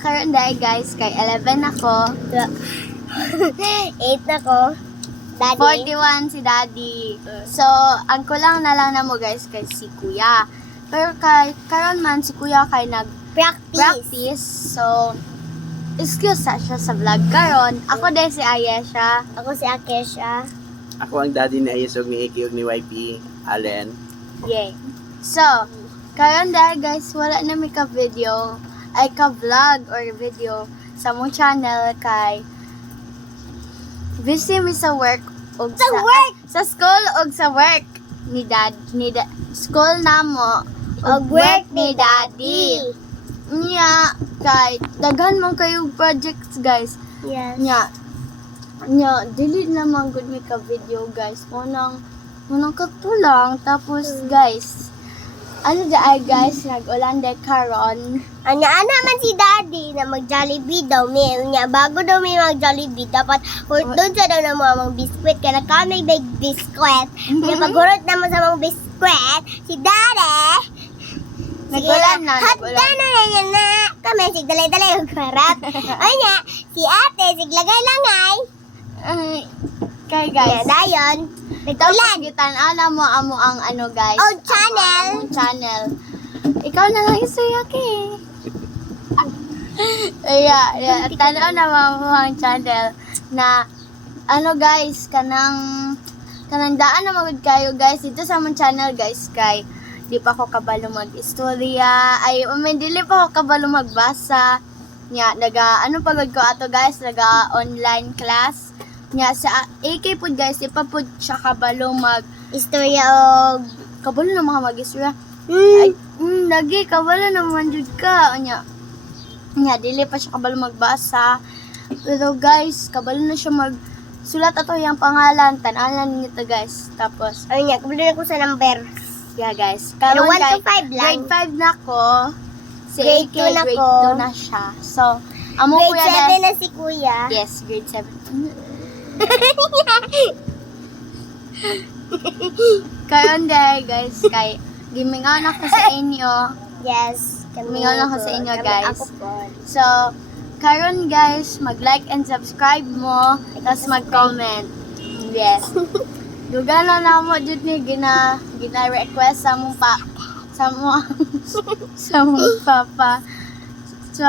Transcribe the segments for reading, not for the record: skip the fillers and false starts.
karon dahil guys, kay 11 ako. 8 na ko. Daddy. 41 si Daddy. So, ang kulang na lang na mo guys kay si Kuya. Pero kay karon man si Kuya kay nag-practice. So, excuse sa siya sa vlog karon. Ako din si Ayesha. Ako si Akesha. Ako ang daddy ni Ayesog ni Iki ug ni YP, Allen. Yay. So, karon dahil guys, wala na may ka-video, ay ka-vlog or video sa mong channel kay busy mi sa work og Sa work? sa school og sa work ni dad school namo og work ni Daddy. Nya kay daghan man kayo projects guys. Yes. Nya dili naman good mi ka video guys. Unang katulang tapos guys ano ay guys nag-ulan day karon. Ana man si Daddy na mag-Jollibee daw may niya bago daw may mag-Jollibee dapat doon sa daw na mga biskwit kaya kami may biskwit. Kaya pagurot na mo sa mga biskwit si Daddy Nag-ulan na. Handa na yan na. Kami sigdalay-dalay yung karap. Ay nga, si ate siglagay-langay. Kay guys. Kaya dayon. Tapos gitan ana mo amo ang ano guys. Old channel. Ang channel. Ikaw na lang isuya kay. Yeah. Tanaw na mo ang channel na ano guys kanang daan na magud kayo guys dito sa among channel guys kay di pa ako kabalo mag-istorya ay dili pa ako kabalo magbasa nya ano pagod ko ato guys naga online class nya sa AK pod guys di pa pod siya kabalo Istorya og kabalo na mga mag-istorya ay lagi kabalo naman jud ka nya dili pa siya kabalo magbasa pero guys kabalo na siya sulat ato yung pangalan tan-anan niyo to guys tapos ay nga, kabalo na ko sa number. yeah guys Pero karon 1 to 5 lang. grade 5 na ko si Grade AK 2 na grade ko. 2 na siya so amo Grade kuya 7 dahil- na si Kuya. yes grade 7 karon dahil guys kay gimingaw na ko sa inyo Yes. Mingaw lang ako sa inyo, Kami guys. Ako po. so karon guys mag-like and subscribe mo tapos mag-comment yes dugana na mo jud ni gina-request sa mong sa mong papa. So,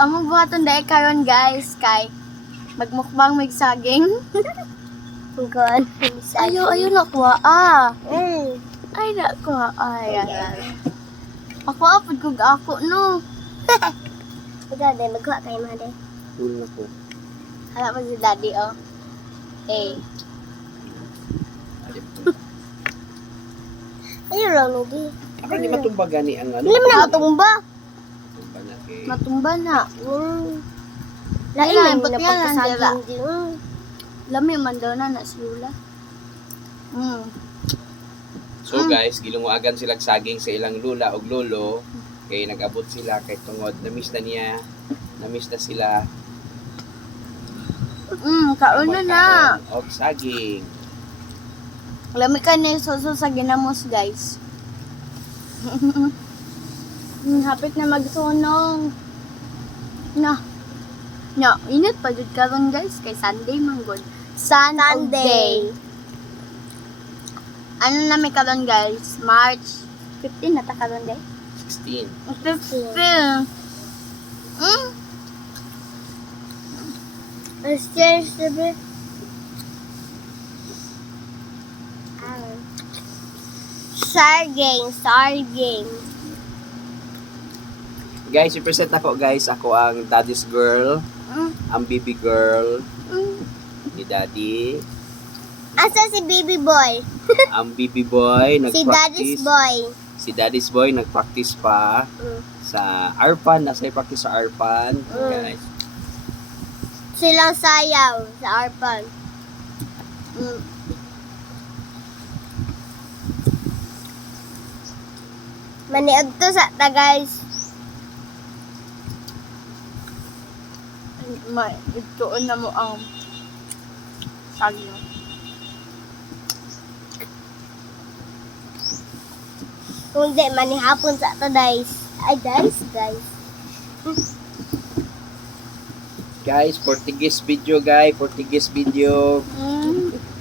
among buhaton dahil karon guys kay magmukbang mig saging. God. Ayo na kuha. Ay na kuha. Ay. Ako apod kog ako no. Ikaw din, magkuha kayo mga din. Ulo na ko. Hala pa si Daddy oh. Eh. Ayun lang, Nudi. Ako hindi matumba gani ang ano. Hindi mo na matumba. Matumba na kay. Matumba na. Lain Wala, man ba't na yan nandira? pagkasaging din. Lami man daw na si Lula. So guys, gilunguagan silang saging sa ilang lula o lolo. Kay nag-abot sila kay tungod. Namiss na niya. Namiss na sila. Kauna na. Og saging. Lami ka na yung suso sa ginamos, guys. Hapit na magsunong. Init pa jud karon guys, kay Sunday man gud. Sunday. Ano na may karon guys? March 15 na ta karon day. 16. 15. Cheers, sabi. Sarging. Guys, i-present ako guys. Ako ang daddy's girl. Ang baby girl ni daddy. Asa si baby boy? Ang baby boy Si daddy's nag-practice. boy. Si daddy's boy nag-practice pa sa Arpan. Nasa practice sa Arpan. Guys. Silang sayaw sa Arpan. Maniag to sa ta guys. Ituon na mo ang saging. Kung di manihapon sa ta guys. Ay guys. Guys, Portuguese video guys, Portuguese video.